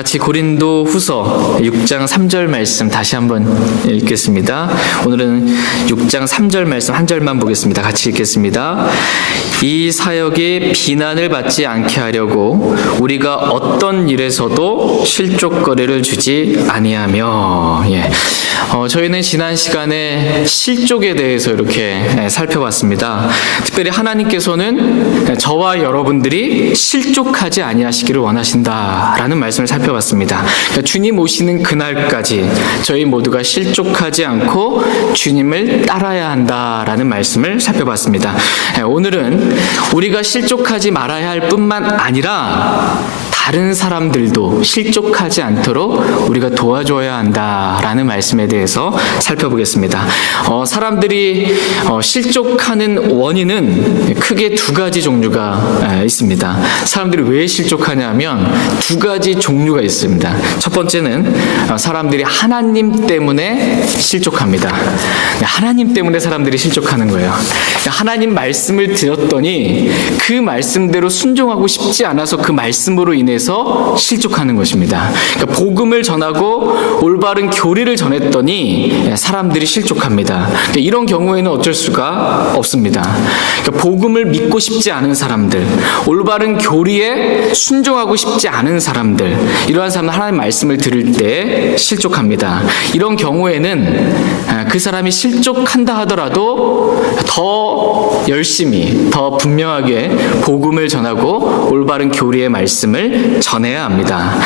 같이 고린도 후서 6장 3절 말씀 다시 한번 읽겠습니다. 오늘은 6장 3절 말씀 한 절만 보겠습니다. 같이 읽겠습니다. 이 사역에 비난을 받지 않게 하려고 우리가 어떤 일에서도 실족거리를 주지 아니하며. 저희는 지난 시간에 실족에 대해서 이렇게 살펴봤습니다. 특별히 하나님께서는 저와 여러분들이 실족하지 아니하시기를 원하신다라는 말씀을 살펴봤습니다. 그러니까 주님 오시는 그날까지 저희 모두가 실족하지 않고 주님을 따라야 한다라는 말씀을 살펴봤습니다. 오늘은 우리가 실족하지 말아야 할 뿐만 아니라 다른 사람들도 실족하지 않도록 우리가 도와줘야 한다라는 말씀에 대해서 살펴보겠습니다. 사람들이 실족하는 원인은 크게 두 가지 종류가 있습니다. 사람들이 왜 실족하냐면 두 가지 종류가 있습니다. 첫 번째는 사람들이 하나님 때문에 실족합니다. 하나님 때문에 사람들이 실족하는 거예요. 하나님 말씀을 들었더니 그 말씀대로 순종하고 싶지 않아서 그 말씀으로 인해서 실족하는 것입니다. 그러니까 복음을 전하고 올바른 교리를 전했더니 사람들이 실족합니다. 그러니까 이런 경우에는 어쩔 수가 없습니다. 그러니까 복음을 믿고 싶지 않은 사람들, 올바른 교리에 순종하고 싶지 않은 사람들, 이러한 사람은 하나님 말씀을 들을 때 실족합니다. 이런 경우에는 그 사람이 실족한다 하더라도 더 열심히, 더 분명하게 복음을 전하고 올바른 교리의 말씀을 전해야 합니다.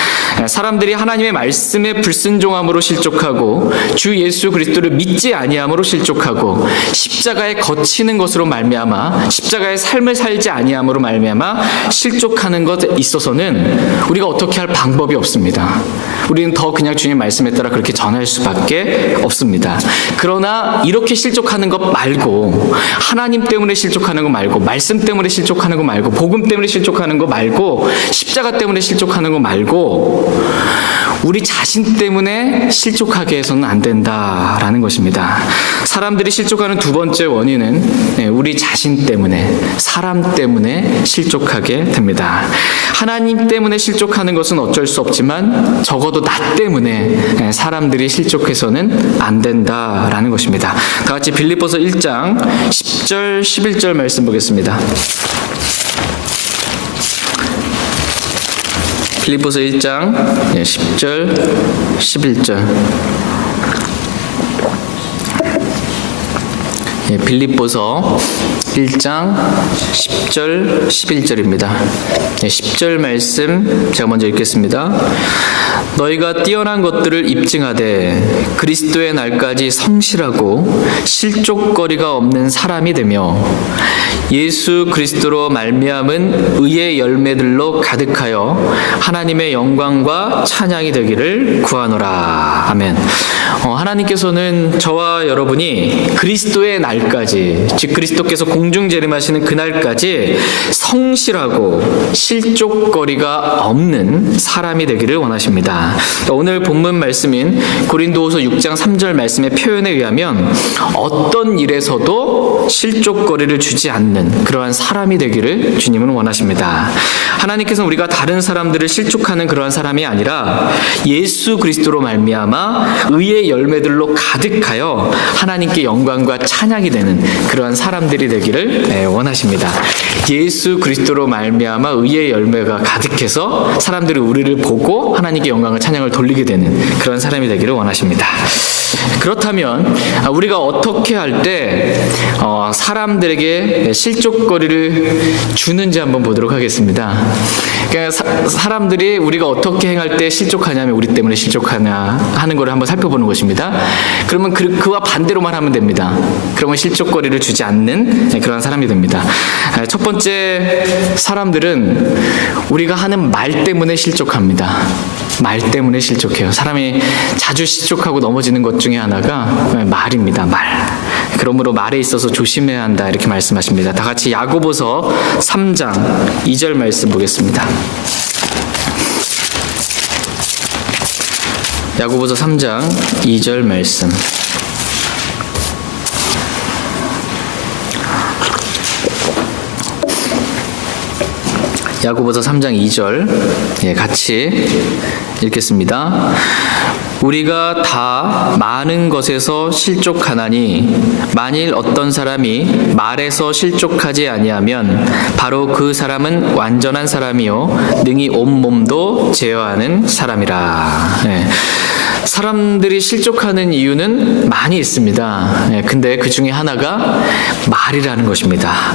사람들이 하나님의 말씀에 불순종함으로 실족하고 주 예수 그리스도를 믿지 아니함으로 실족하고 십자가에 거치는 것으로 말미암아 십자가의 삶을 살지 아니함으로 말미암아 실족하는 것에 있어서는 우리가 어떻게 할 방법이 없습니다. 우리는 더 그냥 주님 말씀에 따라 그렇게 전할 수밖에 없습니다. 그러나 이렇게 실족하는 것 말고, 하나님 때문에 실족하는 거 말고, 말씀 때문에 실족하는 거 말고, 복음 때문에 실족하는 거 말고, 십자가 때문에 실족하는 거 말고 우리 자신 때문에 실족하게 해서는 안 된다라는 것입니다. 사람들이 실족하는 두 번째 원인은 우리 자신 때문에, 사람 때문에 실족하게 됩니다. 하나님 때문에 실족하는 것은 어쩔 수 없지만 적어도 나 때문에 사람들이 실족해서는 안 된다라는 것입니다. 다 같이 빌립보서 1장 10절 11절 말씀 보겠습니다. 빌립보서 1장 10절 11절. 빌립보서 1장 10절 11절입니다. 10절 말씀 제가 먼저 읽겠습니다. 너희가 뛰어난 것들을 입증하되 그리스도의 날까지 성실하고 실족거리가 없는 사람이 되며 예수 그리스도로 말미암은 의의 열매들로 가득하여 하나님의 영광과 찬양이 되기를 구하노라. 아멘. 하나님께서는 저와 여러분이 그리스도의 날까지, 즉 그리스도께서 공중 재림하시는 그날까지 성실하고 실족거리가 없는 사람이 되기를 원하십니다. 오늘 본문 말씀인 고린도후서 6장 3절 말씀의 표현에 의하면 어떤 일에서도 실족거리를 주지 않는 그러한 사람이 되기를 주님은 원하십니다. 하나님께서는 우리가 다른 사람들을 실족하는 그러한 사람이 아니라 예수 그리스도로 말미암아 의의 열매들로 가득하여 하나님께 영광과 찬양이 되는 그러한 사람들이 되기를 원하십니다. 예수 그리스도로 말미암아 의의 열매가 가득해서 사람들이 우리를 보고 하나님께 영광과 찬양을 돌리게 되는 그런 사람이 되기를 원하십니다. 그렇다면 우리가 어떻게 할 때 사람들에게 실족거리를 주는지 한번 보도록 하겠습니다. 그러니까 사람들이 우리가 어떻게 행할 때 실족하냐면 우리 때문에 실족하냐 하는 것을 한번 살펴보는 것입니다. 그러면 그와 반대로만 하면 됩니다. 그러면 실족거리를 주지 않는 그런 사람이 됩니다. 첫 번째, 사람들은 우리가 하는 말 때문에 실족합니다. 말 때문에 실족해요. 사람이 자주 실족하고 넘어지는 것 중에 하나가 말입니다. 말. 그러므로 말에 있어서 조심해야 한다 이렇게 말씀하십니다. 다 같이 야고보서 3장 2절 말씀 보겠습니다. 야고보서 3장 2절 말씀. 야고보서 3장 2절 같이 읽겠습니다. 우리가 다 많은 것에서 실족하나니 만일 어떤 사람이 말에서 실족하지 아니하면 바로 그 사람은 완전한 사람이요 능히 온 몸도 제어하는 사람이라. 사람들이 실족하는 이유는 많이 있습니다. 근데 그 중에 하나가 말이라는 것입니다.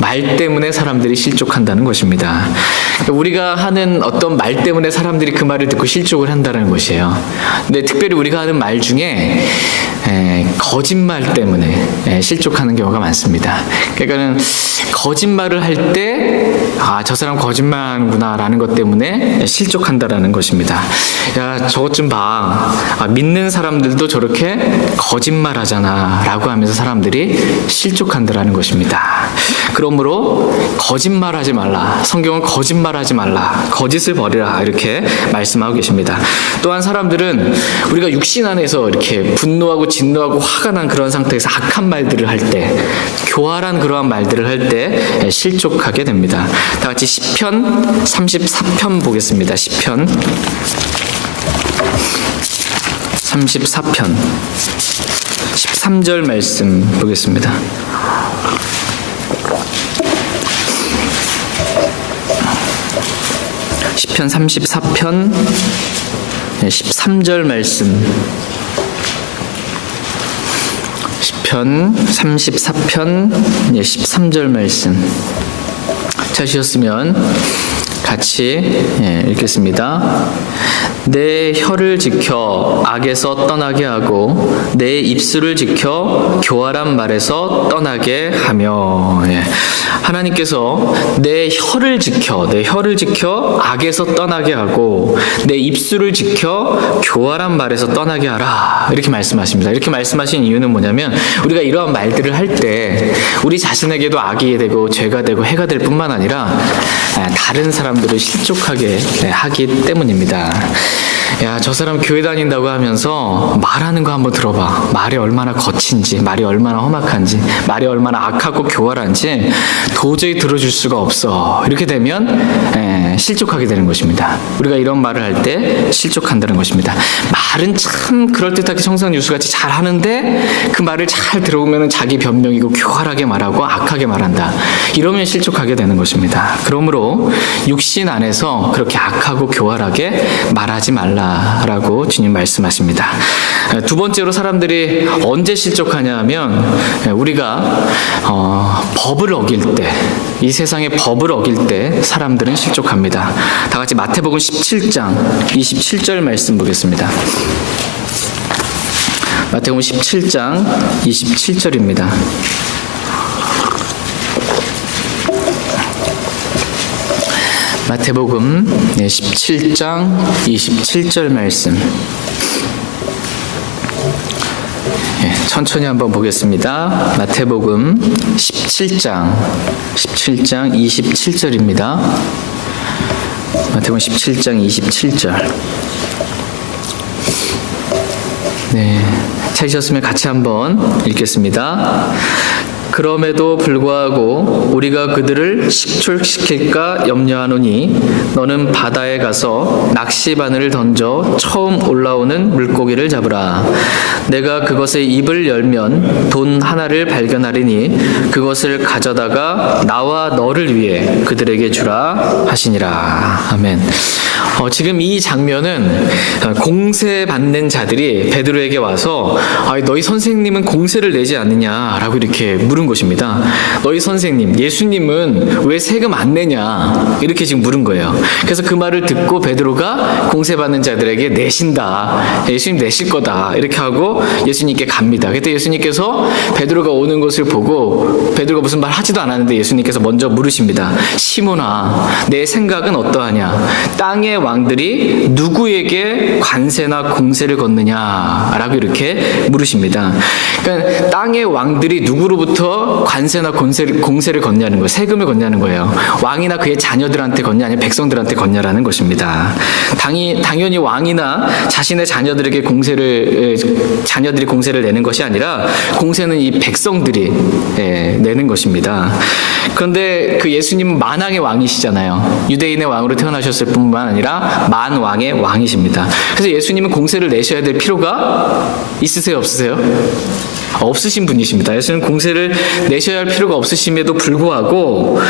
말 때문에 사람들이 실족한다는 것입니다. 우리가 하는 어떤 말 때문에 사람들이 그 말을 듣고 실족을 한다는 것이에요. 근데 특별히 우리가 하는 말 중에 거짓말 때문에 실족하는 경우가 많습니다. 그러니까는 거짓말을 할 때 저 사람 거짓말하는구나 라는 것 때문에 실족한다라는 것입니다. 야, 저것 좀 봐. 믿는 사람들도 저렇게 거짓말하잖아 라고 하면서 사람들이 실족한다라는 것입니다. 그러므로 거짓말하지 말라. 성경은 거짓말하지 말라. 거짓을 버리라. 이렇게 말씀하고 계십니다. 또한 사람들은 우리가 육신 안에서 이렇게 분노하고 진노하고 화가 난 그런 상태에서 악한 말들을 할 때, 교활한 그러한 말들을 할 때 실족하게 됩니다. 다 같이 시편 34편 보겠습니다. 시편 34편 13절 말씀 보겠습니다. 시편 34편 13절 말씀. 시편 34편 13절 말씀. 찾으셨으면 같이 읽겠습니다. 내 혀를 지켜 악에서 떠나게 하고 내 입술을 지켜 교활한 말에서 떠나게 하며. 하나님께서 내 혀를 지켜 악에서 떠나게 하고 내 입술을 지켜 교활한 말에서 떠나게 하라. 이렇게 말씀하십니다. 이렇게 말씀하신 이유는 뭐냐면 우리가 이러한 말들을 할 때 우리 자신에게도 악이 되고 죄가 되고 해가 될 뿐만 아니라 다른 사람들을 실족하게 하기 때문입니다. 야, 저 사람 교회 다닌다고 하면서 말하는 거 한번 들어봐. 말이 얼마나 거친지, 말이 얼마나 험악한지, 말이 얼마나 악하고 교활한지 도저히 들어줄 수가 없어. 이렇게 되면 실족하게 되는 것입니다. 우리가 이런 말을 할 때 실족한다는 것입니다. 말은 참 그럴듯하게 성상유수같이 잘 하는데 그 말을 잘 들어보면 자기 변명이고 교활하게 말하고 악하게 말한다. 이러면 실족하게 되는 것입니다. 그러므로 육신 안에서 그렇게 악하고 교활하게 말하지 말라라고 주님 말씀하십니다. 두 번째로 사람들이 언제 실족하냐 하면 우리가 법을 어길 때, 이 세상의 법을 어길 때 사람들은 실족합니다. 다 같이 마태복음 17장 27절 말씀 보겠습니다. 마태복음 17장 27절입니다. 마태복음 17장 27절 말씀. 천천히 한번 보겠습니다. 마태복음 17장 27절입니다. 마태복음 17장 27절. 찾으셨으면 같이 한번 읽겠습니다. 그럼에도 불구하고 우리가 그들을 식출시킬까 염려하노니 너는 바다에 가서 낚시바늘을 던져 처음 올라오는 물고기를 잡으라. 내가 그것의 입을 열면 돈 하나를 발견하리니 그것을 가져다가 나와 너를 위해 그들에게 주라 하시니라. 아멘. 지금 이 장면은 공세받는 자들이 베드로에게 와서 너희 선생님은 공세를 내지 않느냐라고 이렇게 물은 것입니다. 너희 선생님, 예수님은 왜 세금 안 내냐? 이렇게 지금 물은 거예요. 그래서 그 말을 듣고 베드로가 공세받는 자들에게 내신다. 예수님 내실 거다. 이렇게 하고 예수님께 갑니다. 그때 예수님께서 베드로가 오는 것을 보고 베드로가 무슨 말 하지도 않았는데 예수님께서 먼저 물으십니다. 시몬아, 내 생각은 어떠하냐? 땅의 왕들이 누구에게 관세나 공세를 걷느냐라고 이렇게 물으십니다. 그러니까 땅의 왕들이 누구로부터 그래서 관세나 공세를 걷냐는 거예요. 세금을 걷냐는 거예요. 왕이나 그의 자녀들한테 걷냐 아니면 백성들한테 걷냐라는 것입니다. 당연히 왕이나 자신의 자녀들이 공세를 내는 것이 아니라 공세는 이 백성들이 내는 것입니다. 그런데 그 예수님은 만왕의 왕이시잖아요. 유대인의 왕으로 태어나셨을 뿐만 아니라 만왕의 왕이십니다. 그래서 예수님은 공세를 내셔야 될 필요가 있으세요, 없으세요? 없으신 분이십니다. 예수님은 공세를 내셔야 할 필요가 없으심에도 불구하고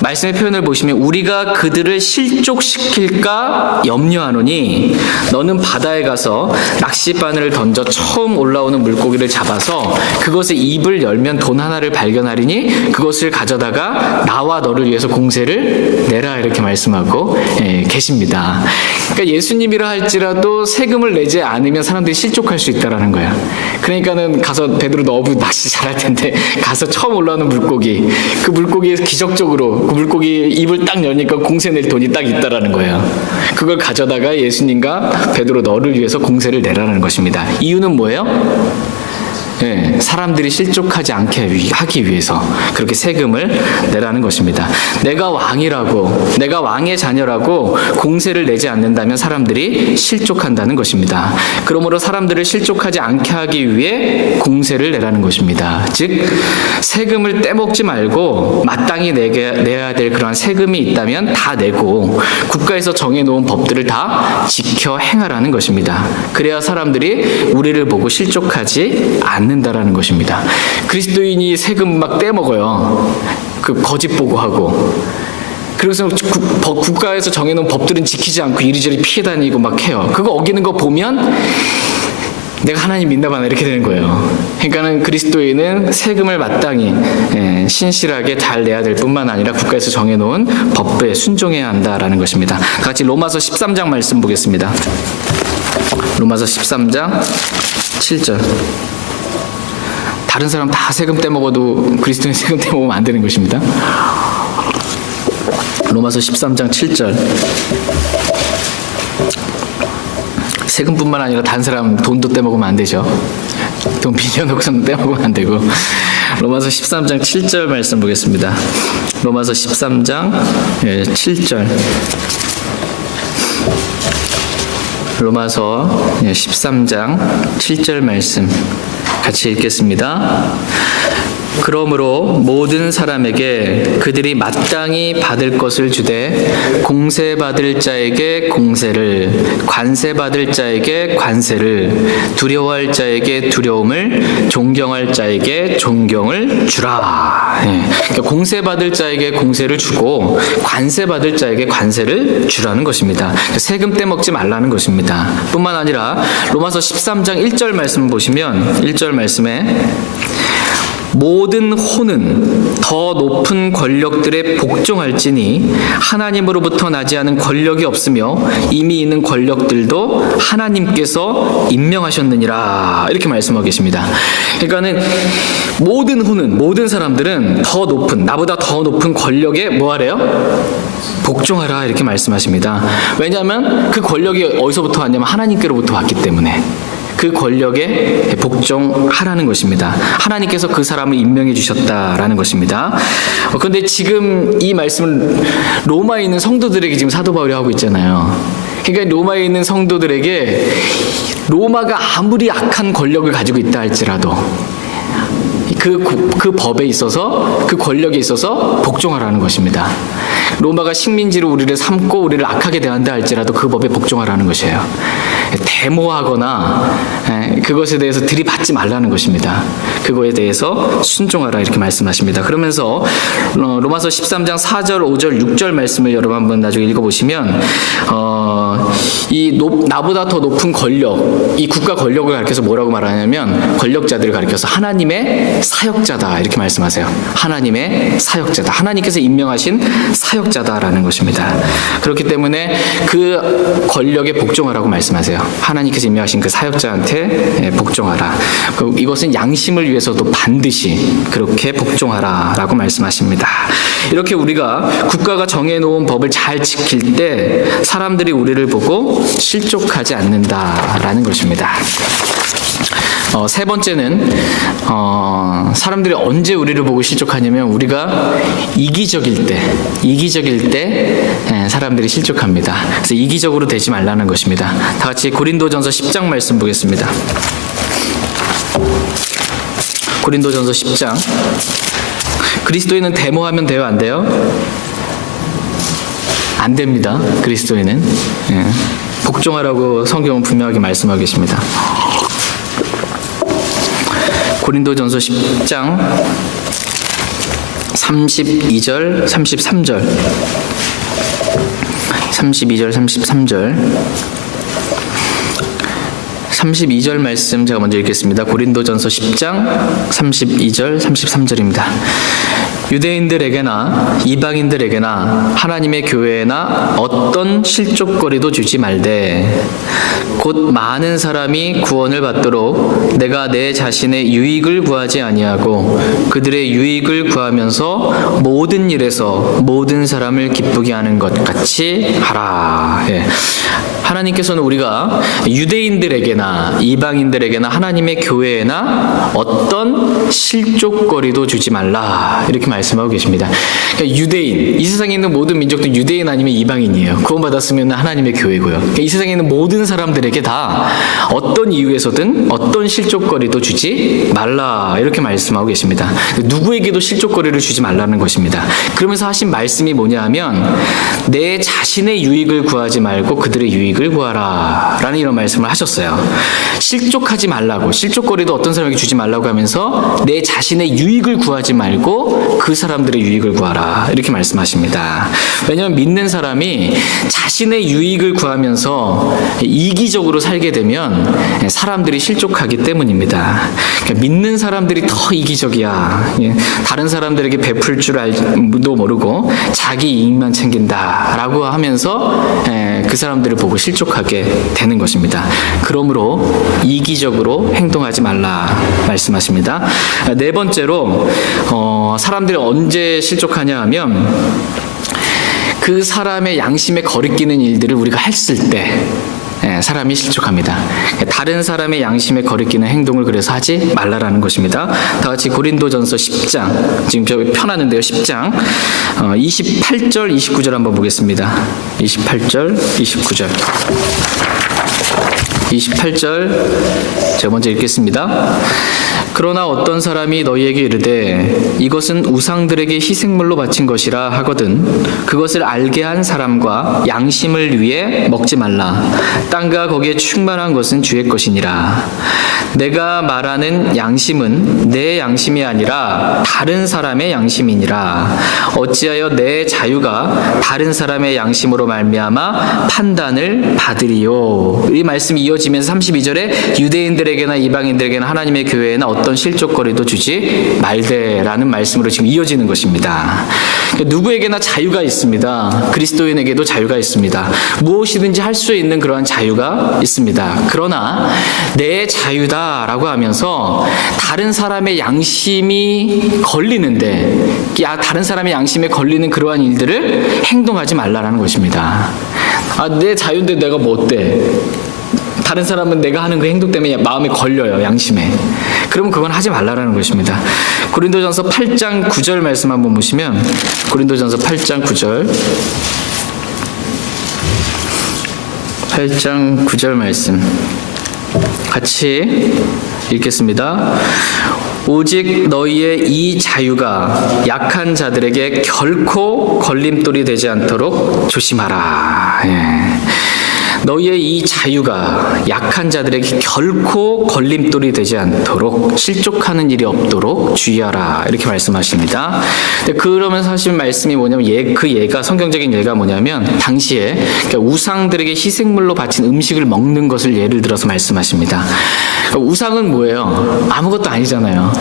말씀의 표현을 보시면 우리가 그들을 실족시킬까 염려하노니 너는 바다에 가서 낚싯바늘을 던져 처음 올라오는 물고기를 잡아서 그것의 입을 열면 돈 하나를 발견하리니 그것을 가져다가 나와 너를 위해서 공세를 내라 이렇게 말씀하고 계십니다. 그러니까 예수님이라 할지라도 세금을 내지 않으면 사람들이 실족할 수 있다라는 거야. 그러니까는 가서 베드로 너무 낚시 잘할 텐데 가서 처음 올라오는 물고기, 그 물고기에서 기적적으로 그 물고기 입을 딱 여니까 공세 낼 돈이 딱 있다라는 거예요. 그걸 가져다가 예수님과 베드로 너를 위해서 공세를 내라는 것입니다. 이유는 뭐예요? 사람들이 실족하지 않게 하기 위해서 그렇게 세금을 내라는 것입니다. 내가 왕이라고, 내가 왕의 자녀라고 공세를 내지 않는다면 사람들이 실족한다는 것입니다. 그러므로 사람들을 실족하지 않게 하기 위해 공세를 내라는 것입니다. 즉 세금을 떼먹지 말고 마땅히 내야 될 그러한 세금이 있다면 다 내고 국가에서 정해놓은 법들을 다 지켜 행하라는 것입니다. 그래야 사람들이 우리를 보고 실족하지 않는다라는 것입니다. 그리스도인이 세금 막 떼먹어요. 그 거짓 보고하고. 그래서 국가에서 정해놓은 법들은 지키지 않고 이리저리 피해 다니고 막 해요. 그거 어기는 거 보면 내가 하나님 믿나 봐나 이렇게 되는 거예요. 그러니까는 그리스도인은 세금을 마땅히 신실하게 잘 내야 될 뿐만 아니라 국가에서 정해놓은 법에 순종해야 한다라는 것입니다. 같이 로마서 13장 말씀 보겠습니다. 로마서 13장 7절. 다른 사람 다 세금 떼먹어도 그리스도인 세금 떼먹으면 안 되는 것입니다. 로마서 13장 7절. 세금뿐만 아니라 다른 사람 돈도 떼먹으면 안 되죠. 돈 빌려놓고서는 떼먹으면 안 되고. 로마서 13장 7절 말씀 보겠습니다. 로마서 13장 7절. 로마서 13장 7절 말씀 같이 읽겠습니다. 그러므로 모든 사람에게 그들이 마땅히 받을 것을 주되 공세받을 자에게 공세를, 관세받을 자에게 관세를, 두려워할 자에게 두려움을, 존경할 자에게 존경을 주라. 그러니까 공세받을 자에게 공세를 주고 관세받을 자에게 관세를 주라는 것입니다. 세금 떼먹지 말라는 것입니다. 뿐만 아니라 로마서 13장 1절 말씀 보시면 1절 말씀에 모든 혼은 더 높은 권력들에 복종할지니 하나님으로부터 나지 않은 권력이 없으며 이미 있는 권력들도 하나님께서 임명하셨느니라 이렇게 말씀하고 계십니다. 그러니까는 모든 혼은, 모든 사람들은 더 높은, 나보다 더 높은 권력에 뭐 하래요? 복종하라 이렇게 말씀하십니다. 왜냐하면 그 권력이 어디서부터 왔냐면 하나님께로부터 왔기 때문에 그 권력에 복종하라는 것입니다. 하나님께서 그 사람을 임명해 주셨다라는 것입니다. 그런데 지금 이 말씀을 로마에 있는 성도들에게 지금 사도 바울이 하고 있잖아요. 그러니까 로마에 있는 성도들에게 로마가 아무리 악한 권력을 가지고 있다 할지라도 그 법에 있어서, 그 권력에 있어서 복종하라는 것입니다. 로마가 식민지로 우리를 삼고 우리를 악하게 대한다 할지라도 그 법에 복종하라는 것이에요. 데모하거나 그것에 대해서 들이받지 말라는 것입니다. 그거에 대해서 순종하라 이렇게 말씀하십니다. 그러면서 로마서 13장 4절, 5절, 6절 말씀을 여러분 한번 나중에 읽어보시면 나보다 더 높은 권력, 이 국가 권력을 가리켜서 뭐라고 말하냐면 권력자들을 가리켜서 하나님의 사역자다 이렇게 말씀하세요. 하나님의 사역자다. 하나님께서 임명하신 사역자다라는 것입니다. 그렇기 때문에 그 권력에 복종하라고 말씀하세요. 하나님께서 임명하신 그 사역자한테 복종하라. 이것은 양심을 위해서도 반드시 그렇게 복종하라라고 말씀하십니다. 이렇게 우리가 국가가 정해놓은 법을 잘 지킬 때 사람들이 우리를 보고 실족하지 않는다라는 것입니다. 세 번째는 사람들이 언제 우리를 보고 실족하냐면 우리가 이기적일 때 사람들이 실족합니다. 그래서 이기적으로 되지 말라는 것입니다. 다 같이 고린도전서 10장 말씀 보겠습니다. 고린도전서 10장. 그리스도인은 데모하면 돼요, 안 돼요? 안 됩니다. 그리스도인은 복종하라고 성경은 분명하게 말씀하고 계십니다. 고린도전서 10장 32절 33절 32절 33절 32절 말씀 제가 먼저 읽겠습니다. 고린도전서 10장 32절 33절입니다. 유대인들에게나 이방인들에게나 하나님의 교회에나 어떤 실족거리도 주지 말되 곧 많은 사람이 구원을 받도록 내가 내 자신의 유익을 구하지 아니하고 그들의 유익을 구하면서 모든 일에서 모든 사람을 기쁘게 하는 것 같이 하라. 하나님께서는 우리가 유대인들에게나 이방인들에게나 하나님의 교회에나 어떤 실족거리도 주지 말라 이렇게 말씀하고 계십니다. 그러니까 유대인, 이 세상에 있는 모든 민족도 유대인 아니면 이방인이에요. 구원받았으면 하나님의 교회고요. 그러니까 이 세상에 있는 모든 사람들에게 다 어떤 이유에서든 어떤 실족거리도 주지 말라 이렇게 말씀하고 계십니다. 누구에게도 실족거리를 주지 말라는 것입니다. 그러면서 하신 말씀이 뭐냐 하면 내 자신의 유익을 구하지 말고 그들의 유익을 구하라 라는 이런 말씀을 하셨어요. 실족하지 말라고, 실족거리도 어떤 사람에게 주지 말라고 하면서 내 자신의 유익을 구하지 말고 그 사람들의 유익을 구하라 이렇게 말씀하십니다. 왜냐하면 믿는 사람이 자신의 유익을 구하면서 이기적으로 살게 되면 사람들이 실족하기 때문입니다. 그러니까 믿는 사람들이 더 이기적이야. 다른 사람들에게 베풀 줄 알도 모르고 자기 이익만 챙긴다라고 하면서 그 사람들을 보고 실족하게 되는 것입니다. 그러므로 이기적으로 행동하지 말라 말씀하십니다. 네 번째로 사람들이 언제 실족하냐 하면 그 사람의 양심에 거리끼는 일들을 우리가 했을 때 사람이 실족합니다. 다른 사람의 양심에 거리끼는 행동을 그래서 하지 말라라는 것입니다. 다 같이 고린도전서 10장, 지금 저 펴놨는데요. 10장 28절 29절 한번 보겠습니다. 28절 29절 28절 제가 먼저 읽겠습니다. 그러나 어떤 사람이 너희에게 이르되 이것은 우상들에게 희생물로 바친 것이라 하거든 그것을 알게 한 사람과 양심을 위해 먹지 말라. 땅과 거기에 충만한 것은 주의 것이니라. 내가 말하는 양심은 내 양심이 아니라 다른 사람의 양심이니라. 어찌하여 내 자유가 다른 사람의 양심으로 말미암아 판단을 받으리요. 이 말씀이 이어지면서 32절에 유대인들에게나 이방인들에게나 하나님의 교회에나 어떤 실족거리도 주지 말되라는 말씀으로 지금 이어지는 것입니다. 누구에게나 자유가 있습니다. 그리스도인에게도 자유가 있습니다. 무엇이든지 할 수 있는 그러한 자유가 있습니다. 그러나 내 자유다라고 하면서 다른 사람의 양심이 걸리는데 다른 사람의 양심에 걸리는 그러한 일들을 행동하지 말라라는 것입니다. 내 자유인데 내가 뭐 어때? 다른 사람은 내가 하는 그 행동 때문에 마음에 걸려요, 양심에. 그러면 그건 하지 말라라는 것입니다. 고린도전서 8장 9절 말씀 한번 보시면 고린도전서 8장 9절 8장 9절 말씀 같이 읽겠습니다. 오직 너희의 이 자유가 약한 자들에게 결코 걸림돌이 되지 않도록 조심하라. 너희의 이 자유가 약한 자들에게 결코 걸림돌이 되지 않도록 실족하는 일이 없도록 주의하라 이렇게 말씀하십니다. 그러면서 하신 말씀이 뭐냐면 그 예가 성경적인 예가 뭐냐면 당시에 그러니까 우상들에게 희생물로 바친 음식을 먹는 것을 예를 들어서 말씀하십니다. 그러니까 우상은 뭐예요? 아무것도 아니잖아요.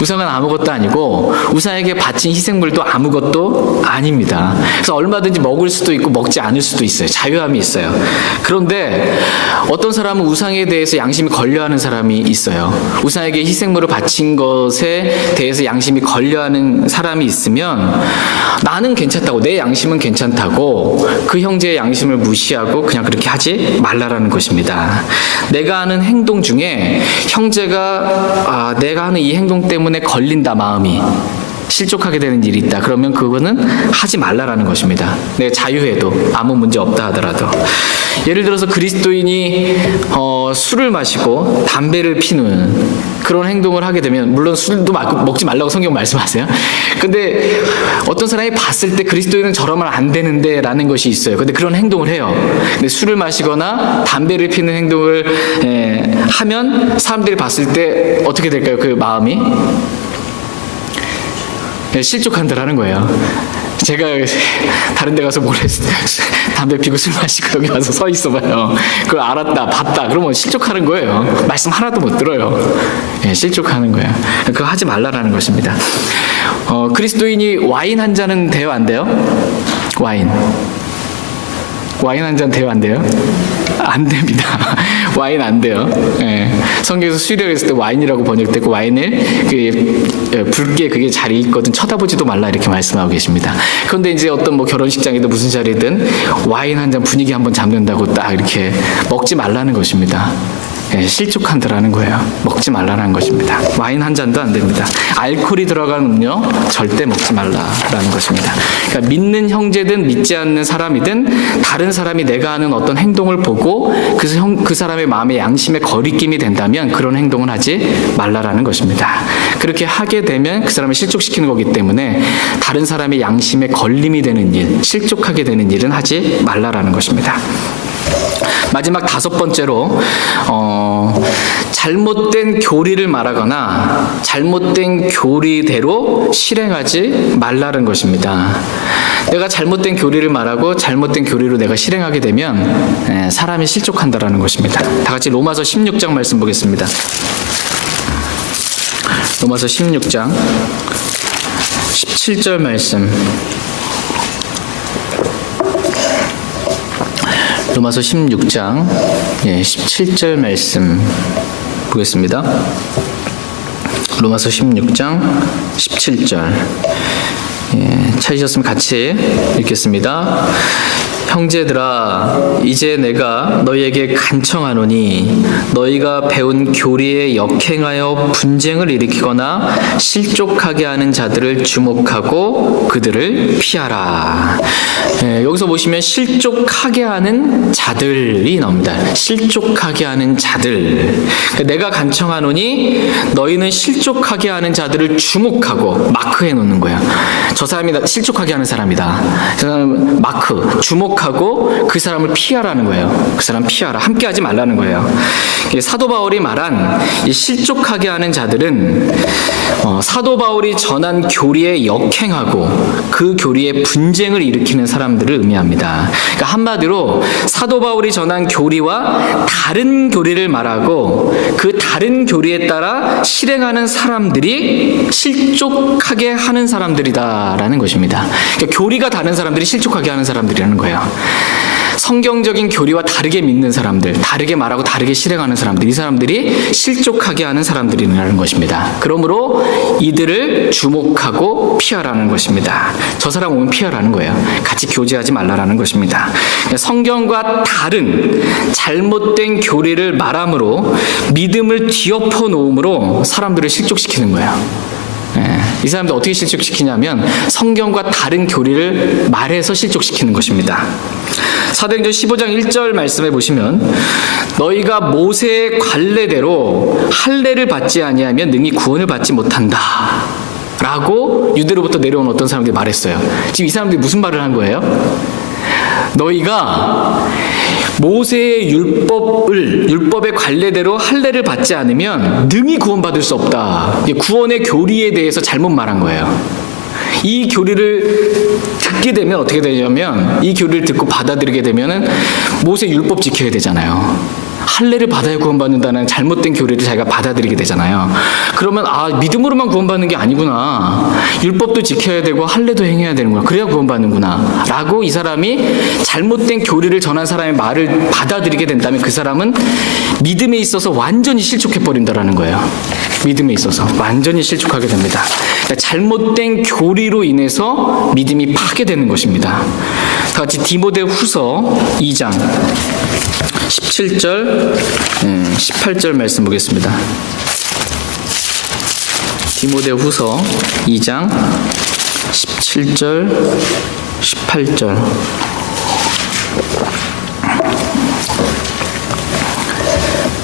우상은 아무것도 아니고 우상에게 바친 희생물도 아무것도 아닙니다. 그래서 얼마든지 먹을 수도 있고 먹지 않을 수도 있어요. 자유함이 있어요. 그런데 어떤 사람은 우상에 대해서 양심이 걸려하는 사람이 있어요. 우상에게 희생물을 바친 것에 대해서 양심이 걸려하는 사람이 있으면 나는 괜찮다고, 내 양심은 괜찮다고 그 형제의 양심을 무시하고 그냥 그렇게 하지 말라라는 것입니다. 내가 하는 행동 중에 형제가 내가 하는 이 행동 때문에 걸린다, 마음이 실족하게 되는 일이 있다. 그러면 그거는 하지 말라라는 것입니다. 내가 자유해도 아무 문제 없다 하더라도. 예를 들어서 그리스도인이 술을 마시고 담배를 피는 그런 행동을 하게 되면, 물론 술도 먹지 말라고 성경 말씀하세요. 근데 어떤 사람이 봤을 때 그리스도인은 저러면 안 되는데 라는 것이 있어요. 근데 그런 행동을 해요. 근데 술을 마시거나 담배를 피는 행동을 하면 사람들이 봤을 때 어떻게 될까요? 그 마음이 실족한다라는 거예요. 제가 다른 데 가서 담배 피고 술 마시고 여기 와서 서 있어봐요. 그걸 알았다, 봤다, 그러면 실족하는 거예요. 말씀 하나도 못 들어요. 실족하는 거예요. 그거 하지 말라라는 것입니다. 그리스도인이 와인 한 잔은 돼요, 안 돼요? 와인 한 잔 돼요, 안 돼요? 안 됩니다. 와인 안 돼요. 성경에서 술이라고 했을 때 와인이라고 번역됐고, 와인을 붉게 그게 잘 익거든 쳐다보지도 말라 이렇게 말씀하고 계십니다. 그런데 이제 어떤 결혼식장이든 무슨 자리든 와인 한 잔 분위기 한번 잡는다고 딱 이렇게 먹지 말라는 것입니다. 실족한다라는 거예요. 먹지 말라는 것입니다. 와인 한 잔도 안 됩니다. 알코올이 들어간 음료 절대 먹지 말라라는 것입니다. 그러니까 믿는 형제든 믿지 않는 사람이든 다른 사람이 내가 하는 어떤 행동을 보고 그 사람의 마음에 양심에 거리낌이 된다면 그런 행동을 하지 말라라는 것입니다. 그렇게 하게 되면 그 사람을 실족시키는 거기 때문에 다른 사람의 양심에 걸림이 되는 일, 실족하게 되는 일은 하지 말라라는 것입니다. 마지막 5번째로 잘못된 교리를 말하거나 잘못된 교리대로 실행하지 말라는 것입니다. 내가 잘못된 교리를 말하고 잘못된 교리로 내가 실행하게 되면 사람이 실족한다라는 것입니다. 다 같이 로마서 16장 말씀 보겠습니다. 로마서 16장 17절 말씀. 로마서 16장 17절 말씀 보겠습니다. 로마서 16장 17절. 찾으셨으면 같이 읽겠습니다. 형제들아, 이제 내가 너희에게 간청하노니 너희가 배운 교리에 역행하여 분쟁을 일으키거나 실족하게 하는 자들을 주목하고 그들을 피하라. 여기서 보시면 실족하게 하는 자들이 나옵니다. 실족하게 하는 자들. 내가 간청하노니 너희는 실족하게 하는 자들을 주목하고 마크해 놓는 거야. 저 사람이 실족하게 하는 사람이다. 저 사람 마크, 주목하고 그 사람을 피하라는 거예요. 그 사람 피하라. 함께 하지 말라는 거예요. 사도 바울이 말한 이 실족하게 하는 자들은 사도 바울이 전한 교리에 역행하고 그 교리에 분쟁을 일으키는 사람들을 의미합니다. 그러니까 한마디로 사도 바울이 전한 교리와 다른 교리를 말하고 그 다른 교리에 따라 실행하는 사람들이 실족하게 하는 사람들이다라는 것입니다. 그러니까 교리가 다른 사람들이 실족하게 하는 사람들이라는 거예요. 성경적인 교리와 다르게 믿는 사람들, 다르게 말하고 다르게 실행하는 사람들, 이 사람들이 실족하게 하는 사람들이라는 것입니다. 그러므로 이들을 주목하고 피하라는 것입니다. 저 사람 오면 피하라는 거예요. 같이 교제하지 말라라는 것입니다. 성경과 다른 잘못된 교리를 말함으로 믿음을 뒤엎어 놓음으로 사람들을 실족시키는 거예요. 이 사람들 어떻게 실족시키냐면 성경과 다른 교리를 말해서 실족시키는 것입니다. 사도행전 15장 1절 말씀해 보시면 너희가 모세의 관례대로 할례를 받지 아니하면 능히 구원을 받지 못한다 라고 유대로부터 내려온 어떤 사람들이 말했어요. 지금 이 사람들이 무슨 말을 한 거예요? 너희가 모세의 율법의 관례대로 할례를 받지 않으면 능히 구원받을 수 없다. 구원의 교리에 대해서 잘못 말한 거예요. 이 교리를 듣게 되면 어떻게 되냐면 이 교리를 듣고 받아들이게 되면은 모세 율법 지켜야 되잖아요. 할례를 받아야 구원받는다는 잘못된 교리를 자기가 받아들이게 되잖아요. 그러면 믿음으로만 구원받는 게 아니구나. 율법도 지켜야 되고 할례도 행해야 되는구나. 그래야 구원받는구나. 라고 이 사람이 잘못된 교리를 전한 사람의 말을 받아들이게 된다면 그 사람은 믿음에 있어서 완전히 실족해버린다라는 거예요. 믿음에 있어서 완전히 실족하게 됩니다. 그러니까 잘못된 교리로 인해서 믿음이 파괴되는 것입니다. 다 같이 디모데후서 2장 17절, 18절 말씀 보겠습니다. 디모데후서 2장 17절, 18절.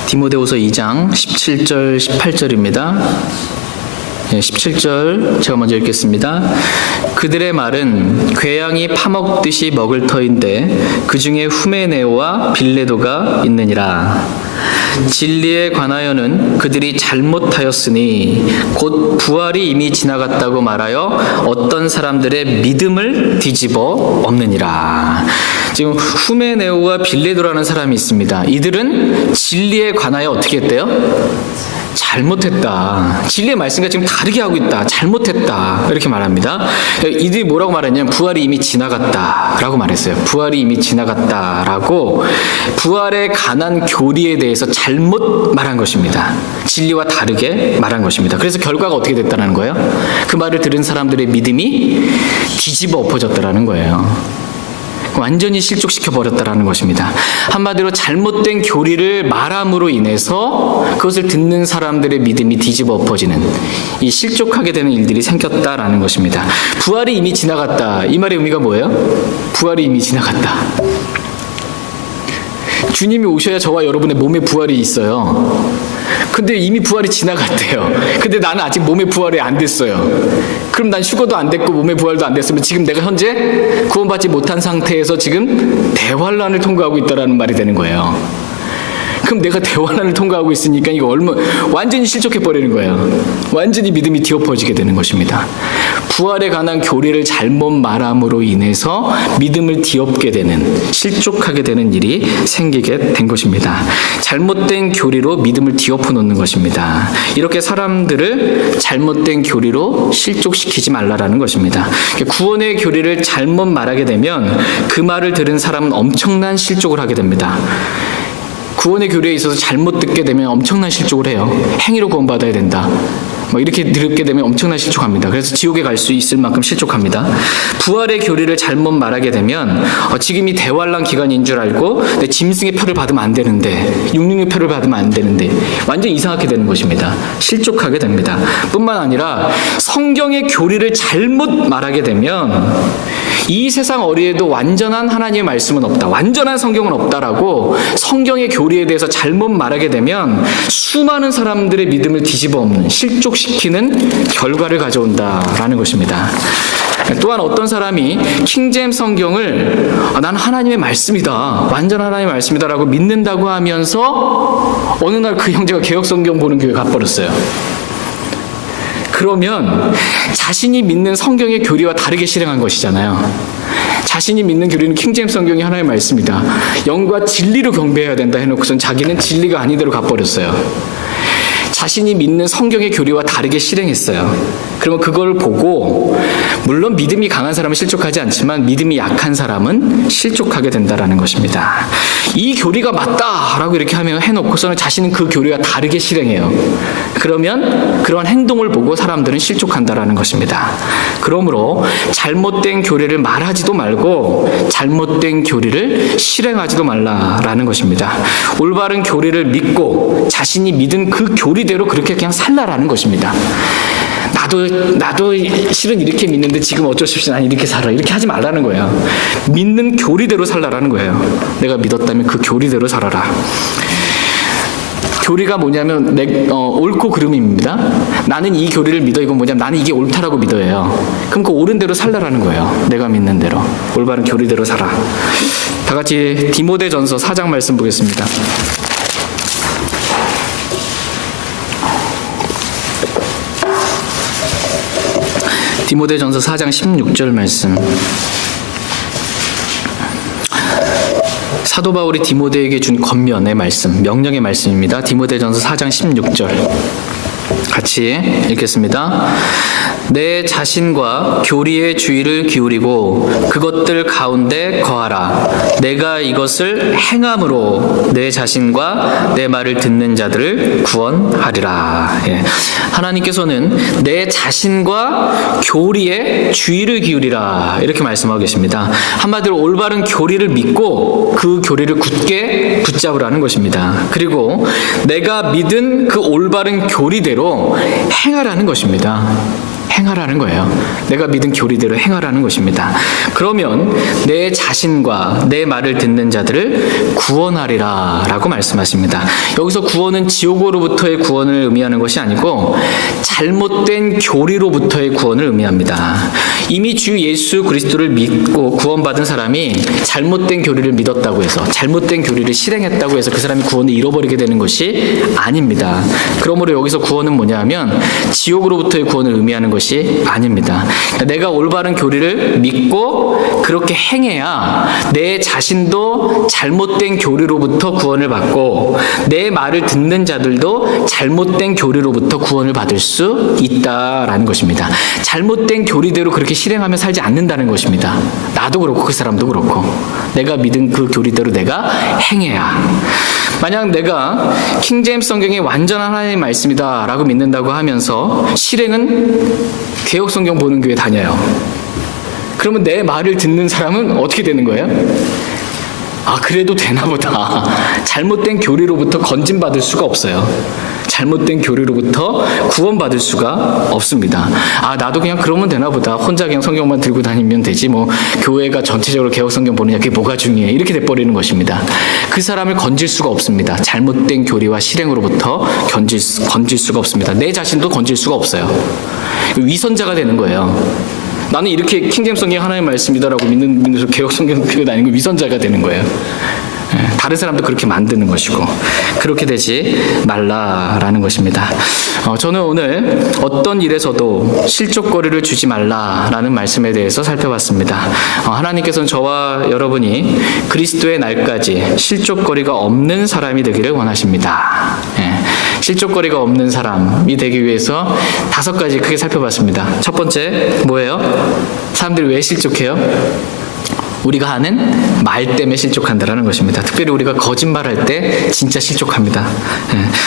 디모데후서 2장 17절, 18절입니다. 17절 제가 먼저 읽겠습니다. 그들의 말은 궤양이 파먹듯이 먹을 터인데 그 중에 후메네오와 빌레도가 있느니라. 진리에 관하여는 그들이 잘못하였으니 곧 부활이 이미 지나갔다고 말하여 어떤 사람들의 믿음을 뒤집어 엎느니라. 지금 후메네오와 빌레도라는 사람이 있습니다. 이들은 진리에 관하여 어떻게 했대요? 잘못했다. 진리의 말씀과 지금 다르게 하고 있다. 잘못했다. 이렇게 말합니다. 이들이 뭐라고 말했냐면 부활이 이미 지나갔다라고 말했어요. 부활이 이미 지나갔다라고 부활에 관한 교리에 대해서 잘못 말한 것입니다. 진리와 다르게 말한 것입니다. 그래서 결과가 어떻게 됐다는 거예요? 그 말을 들은 사람들의 믿음이 뒤집어 엎어졌다라는 거예요. 완전히 실족시켜 버렸다라는 것입니다. 한마디로 잘못된 교리를 말함으로 인해서 그것을 듣는 사람들의 믿음이 뒤집어 엎어지는 이 실족하게 되는 일들이 생겼다라는 것입니다. 부활이 이미 지나갔다. 이 말의 의미가 뭐예요? 부활이 이미 지나갔다. 주님이 오셔야 저와 여러분의 몸에 부활이 있어요. 근데 이미 부활이 지나갔대요. 근데 나는 아직 몸의 부활이 안 됐어요. 그럼 난 휴거도 안 됐고 몸의 부활도 안 됐으면 지금 내가 현재 구원받지 못한 상태에서 지금 대환란을 통과하고 있다라는 말이 되는 거예요. 그럼 내가 대환란을 통과하고 있으니까 이거 완전히 실족해 버리는 거예요. 완전히 믿음이 뒤엎어지게 되는 것입니다. 부활에 관한 교리를 잘못 말함으로 인해서 믿음을 뒤엎게 되는, 실족하게 되는 일이 생기게 된 것입니다. 잘못된 교리로 믿음을 뒤엎어 놓는 것입니다. 이렇게 사람들을 잘못된 교리로 실족시키지 말라라는 것입니다. 구원의 교리를 잘못 말하게 되면 그 말을 들은 사람은 엄청난 실족을 하게 됩니다. 구원의 교리에 있어서 잘못 듣게 되면 엄청난 실족을 해요. 행위로 구원받아야 된다. 이렇게 들게 되면 엄청난 실족합니다. 그래서 지옥에 갈 수 있을 만큼 실족합니다. 부활의 교리를 잘못 말하게 되면 지금이 대환란 기간인 줄 알고 내 짐승의 표를 받으면 안 되는데, 육륜의 표를 받으면 안 되는데 완전 이상하게 되는 것입니다. 실족하게 됩니다. 뿐만 아니라 성경의 교리를 잘못 말하게 되면 이 세상 어디에도 완전한 하나님의 말씀은 없다, 완전한 성경은 없다라고 성경의 교리에 대해서 잘못 말하게 되면 수많은 사람들의 믿음을 뒤집어 엎는, 실족시키는 결과를 가져온다라는 것입니다. 또한 어떤 사람이 킹제임스 성경을 난 하나님의 말씀이다, 완전 하나님의 말씀이다라고 믿는다고 하면서 어느 날 그 형제가 개역 성경 보는 교회 가버렸어요. 그러면 자신이 믿는 성경의 교리와 다르게 실행한 것이잖아요. 자신이 믿는 교리는 킹제임스 성경이 하나의 말씀이다, 영과 진리로 경배해야 된다 해놓고선 자기는 진리가 아닌 대로 가버렸어요. 자신이 믿는 성경의 교리와 다르게 실행했어요. 그러면 그걸 보고 물론 믿음이 강한 사람은 실족하지 않지만 믿음이 약한 사람은 실족하게 된다라는 것입니다. 이 교리가 맞다라고 이렇게 하면 해놓고서는 자신은 그 교리와 다르게 실행해요. 그러면 그런 행동을 보고 사람들은 실족한다라는 것입니다. 그러므로 잘못된 교리를 말하지도 말고 잘못된 교리를 실행하지도 말라라는 것입니다. 올바른 교리를 믿고 자신이 믿은 그 교리대로 그렇게 그냥 살라라는 것입니다. 나도 실은 이렇게 믿는데 지금 어쩔 수 없이 난 이렇게 살아, 이렇게 하지 말라는 거예요. 믿는 교리대로 살라라는 거예요. 내가 믿었다면 그 교리대로 살아라. 교리가 뭐냐면 옳고 그름입니다. 나는 이 교리를 믿어. 이건 뭐냐면 나는 이게 옳다라고 믿어요. 그럼 그 옳은 대로 살라라는 거예요. 내가 믿는 대로, 올바른 교리대로 살아. 다 같이 디모데전서 4장 말씀 보겠습니다. 디모데전서 4장 16절 말씀. 사도 바울이 디모데에게 준 권면의 말씀, 명령의 말씀입니다. 디모데전서 4장 16절 같이 읽겠습니다. 내 자신과 교리의 주의를 기울이고 그것들 가운데 거하라. 내가 이것을 행함으로 내 자신과 내 말을 듣는 자들을 구원하리라. 예. 하나님께서는 내 자신과 교리의 주의를 기울이라 이렇게 말씀하고 계십니다. 한마디로 올바른 교리를 믿고 그 교리를 굳게 붙잡으라는 것입니다. 그리고 내가 믿은 그 올바른 교리대로 행하라는 것입니다. 행하라는 거예요. 내가 믿은 교리대로 행하라는 것입니다. 그러면 내 자신과 내 말을 듣는 자들을 구원하리라 라고 말씀하십니다. 여기서 구원은 지옥으로부터의 구원을 의미하는 것이 아니고 잘못된 교리로부터의 구원을 의미합니다. 이미 주 예수 그리스도를 믿고 구원받은 사람이 잘못된 교리를 믿었다고 해서 잘못된 교리를 실행했다고 해서 그 사람이 구원을 잃어버리게 되는 것이 아닙니다. 그러므로 여기서 구원은 뭐냐 하면 지옥으로부터의 구원을 의미하는 것이 아닙니다. 내가 올바른 교리를 믿고 그렇게 행해야 내 자신도 잘못된 교리로부터 구원을 받고 내 말을 듣는 자들도 잘못된 교리로부터 구원을 받을 수 있다라는 것입니다. 잘못된 교리대로 그렇게 실행하며 살지 않는다는 것입니다. 나도 그렇고 그 사람도 그렇고 내가 믿은 그 교리대로 내가 행해야. 만약 내가 킹제임스 성경이 완전한 하나님의 말씀이다 라고 믿는다고 하면서 실행은 개혁 성경 보는 교회 다녀요. 그러면 내 말을 듣는 사람은 어떻게 되는 거예요? 아, 그래도 되나 보다. 잘못된 교리로부터 건진받을 수가 없어요. 잘못된 교리로부터 구원받을 수가 없습니다. 아, 나도 그냥 그러면 되나 보다. 혼자 그냥 성경만 들고 다니면 되지. 뭐 교회가 전체적으로 개혁 성경 보느냐 그게 뭐가 중요해. 이렇게 돼버리는 것입니다. 그 사람을 건질 수가 없습니다. 잘못된 교리와 실행으로부터 건질 수가 없습니다. 내 자신도 건질 수가 없어요. 위선자가 되는 거예요. 나는 이렇게 킹제임스 성경이 하나님의 말씀이다라고 믿는 개혁 성경 들고 다니는 거 위선자가 되는 거예요. 다른 사람도 그렇게 만드는 것이고 그렇게 되지 말라라는 것입니다. 저는 오늘 어떤 일에서도 실족거리를 주지 말라라는 말씀에 대해서 살펴봤습니다. 하나님께서는 저와 여러분이 그리스도의 날까지 실족거리가 없는 사람이 되기를 원하십니다. 실족거리가 없는 사람이 되기 위해서 5가지 크게 살펴봤습니다. 첫 번째 뭐예요? 사람들이 왜 실족해요? 우리가 하는 말 때문에 실족한다라는 것입니다. 특별히 우리가 거짓말할 때 진짜 실족합니다.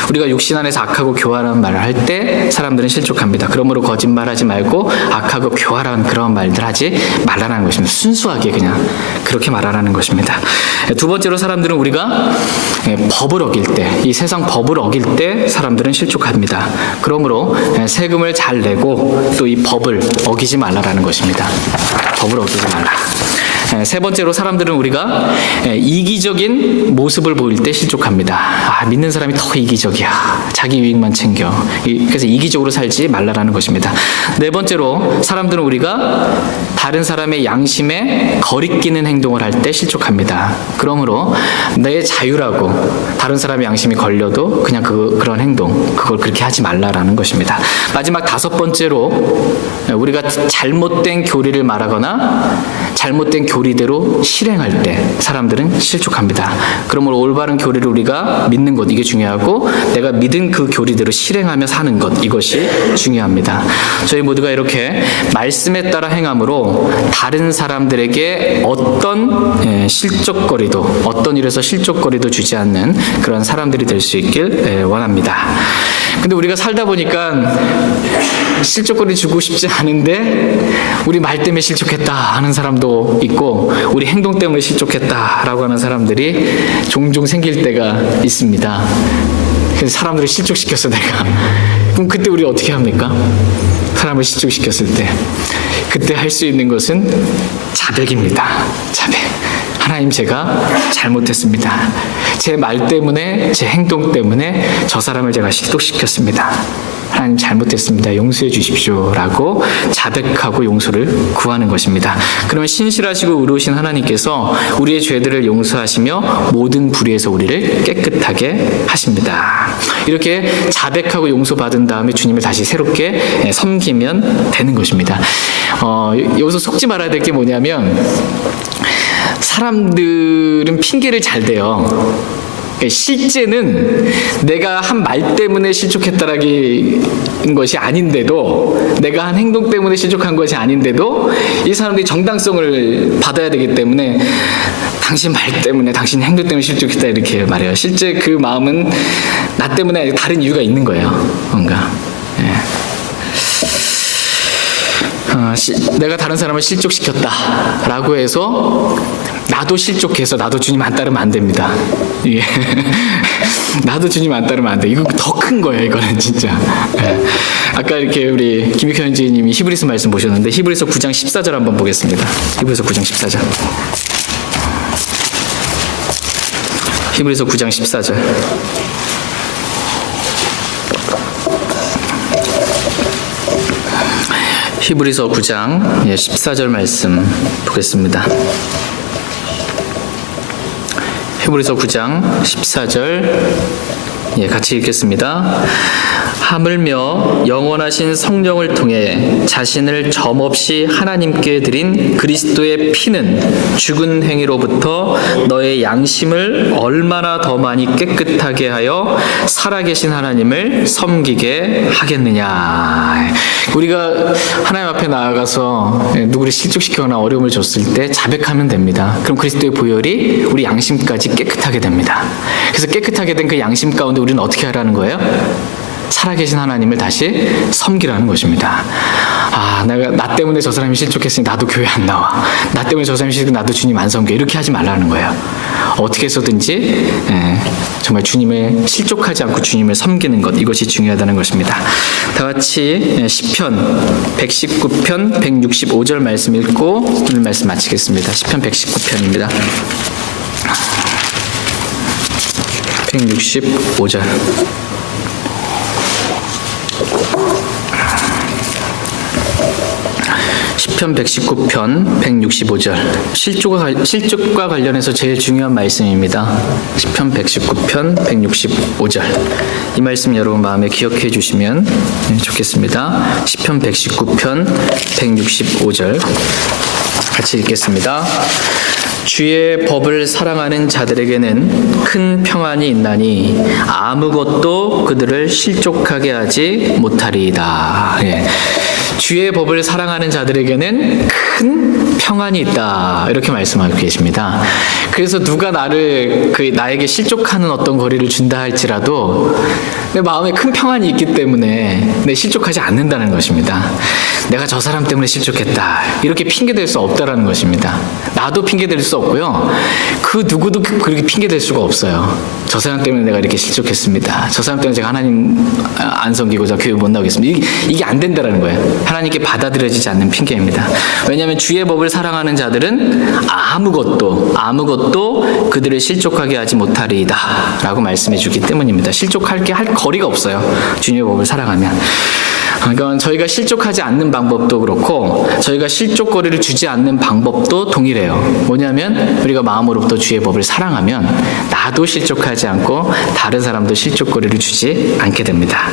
우리가 육신 안에서 악하고 교활한 말을 할 때 사람들은 실족합니다. 그러므로 거짓말하지 말고 악하고 교활한 그런 말들 하지 말라는 것입니다. 순수하게 그냥 그렇게 말하라는 것입니다. 두 번째로 사람들은 우리가 법을 어길 때, 이 세상 법을 어길 때 사람들은 실족합니다. 그러므로 세금을 잘 내고 또 이 법을 어기지 말라라는 것입니다. 법을 어기지 말라. 세 번째로 사람들은 우리가 이기적인 모습을 보일 때 실족합니다. 아, 믿는 사람이 더 이기적이야. 자기 유익만 챙겨. 그래서 이기적으로 살지 말라라는 것입니다. 네 번째로 사람들은 우리가 다른 사람의 양심에 거리끼는 행동을 할 때 실족합니다. 그러므로 내 자유라고 다른 사람의 양심이 걸려도 그냥 그런 행동, 그걸 그렇게 하지 말라라는 것입니다. 마지막 5번째로 우리가 잘못된 교리를 말하거나 잘못된 교리대로 실행할 때 사람들은 실족합니다. 그러므로 올바른 교리를 우리가 믿는 것, 이게 중요하고 내가 믿은 그 교리대로 실행하며 사는 것, 이것이 중요합니다. 저희 모두가 이렇게 말씀에 따라 행함으로 다른 사람들에게 어떤 실족거리도, 어떤 일에서 실족거리도 주지 않는 그런 사람들이 될 수 있길 원합니다. 근데 우리가 살다 보니까 실족거리 주고 싶지 않은데 우리 말 때문에 실족했다 하는 사람도 있고 우리 행동 때문에 실족했다라고 하는 사람들이 종종 생길 때가 있습니다. 그래서 사람들을 실족시켰어 내가. 그럼 그때 우리 어떻게 합니까? 사람을 실족시켰을 때 그때 할 수 있는 것은 자백입니다. 자백. 하나님, 제가 잘못했습니다. 제 말 때문에, 제 행동 때문에 저 사람을 제가 실족시켰습니다. 하나님, 잘못했습니다. 용서해 주십시오. 라고 자백하고 용서를 구하는 것입니다. 그러면 신실하시고 의로우신 하나님께서 우리의 죄들을 용서하시며 모든 불의에서 우리를 깨끗하게 하십니다. 이렇게 자백하고 용서받은 다음에 주님을 다시 새롭게 섬기면 되는 것입니다. 여기서 속지 말아야 될 게 뭐냐면 사람들은 핑계를 잘 대요. 실제는 내가 한 말 때문에 실족했다라는 것이 아닌데도, 내가 한 행동 때문에 실족한 것이 아닌데도 이 사람들이 정당성을 받아야 되기 때문에 당신 말 때문에, 당신 행동 때문에 실족했다 이렇게 말해요. 실제 그 마음은 나 때문에 아니라 다른 이유가 있는 거예요. 뭔가. 내가 다른 사람을 실족시켰다라고 해서 나도 실족해서 나도 주님 안 따르면 안 됩니다. 예. 나도 주님 안 따르면 안 돼. 이거 더 큰 거예요. 이거는 진짜. 예. 아까 이렇게 우리 김익현 선생님이 히브리서 말씀 보셨는데 히브리서 9장 14절 한번 보겠습니다. 히브리서 9장 14절. 히브리서 9장 14절. 히브리서 9장 14절 말씀 보겠습니다. 히브리서 9장 14절 같이 읽겠습니다. 하물며 영원하신 성령을 통해 자신을 점없이 하나님께 드린 그리스도의 피는 죽은 행위로부터 너의 양심을 얼마나 더 많이 깨끗하게 하여 살아계신 하나님을 섬기게 하겠느냐. 우리가 하나님 앞에 나아가서 누구를 실족시키거나 어려움을 줬을 때 자백하면 됩니다. 그럼 그리스도의 보혈이 우리 양심까지 깨끗하게 됩니다. 그래서 깨끗하게 된 그 양심 가운데 우리는 어떻게 하라는 거예요? 살아계신 하나님을 다시 섬기라는 것입니다. 내가 나 때문에 저 사람이 실족했으니 나도 교회 안 나와. 나 때문에 저 사람이 실족했으니 나도 주님 안 섬겨. 이렇게 하지 말라는 거예요. 어떻게 해서든지 정말 주님을 실족하지 않고 주님을 섬기는 것, 이것이 중요하다는 것입니다. 다 같이 시편 119편 165절 말씀 읽고 오늘 말씀 마치겠습니다. 시편 119편입니다. 165절. 시편 119편 165절. 실족과 관련해서 제일 중요한 말씀입니다. 시편 119편 165절. 이 말씀 여러분 마음에 기억해 주시면 좋겠습니다. 시편 119편 165절 같이 읽겠습니다. 주의 법을 사랑하는 자들에게는 큰 평안이 있나니 아무것도 그들을 실족하게 하지 못하리이다. 주의 법을 사랑하는 자들에게는 큰 평안이 있다. 이렇게 말씀하고 계십니다. 그래서 누가 나에게 실족하는 어떤 거리를 준다 할지라도 내 마음에 큰 평안이 있기 때문에 내 실족하지 않는다는 것입니다. 내가 저 사람 때문에 실족했다. 이렇게 핑계댈 수 없다라는 것입니다. 나도 핑계댈 수 없고요. 그 누구도 그렇게 핑계댈 수가 없어요. 저 사람 때문에 내가 이렇게 실족했습니다. 저 사람 때문에 제가 하나님 안 섬기고 저 교회 못 나오겠습니다. 이게 안 된다라는 거예요. 하나님께 받아들여지지 않는 핑계입니다. 왜냐하면 주의 법을 사랑하는 자들은 아무것도 그들을 실족하게 하지 못하리이다 라고 말씀해 주기 때문입니다. 실족할 거리가 없어요. 주님의 법을 사랑하면. 그러니까 저희가 실족하지 않는 방법도 그렇고 저희가 실족거리를 주지 않는 방법도 동일해요. 뭐냐면 우리가 마음으로부터 주의 법을 사랑하면 나도 실족하지 않고 다른 사람도 실족거리를 주지 않게 됩니다.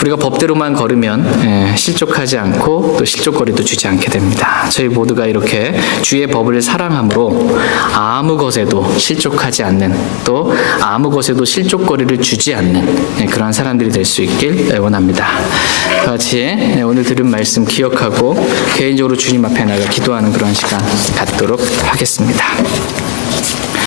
우리가 법대로만 걸으면 실족하지 않고 또 실족거리도 주지 않게 됩니다. 저희 모두가 이렇게 주의 법을 사랑함으로 아무 것에도 실족하지 않는, 또 아무 것에도 실족거리를 주지 않는 그러한 사람들이 될 수 있길 원합니다. 같이 오늘 들은 말씀 기억하고 개인적으로 주님 앞에 나가 기도하는 그런 시간 갖도록 하겠습니다.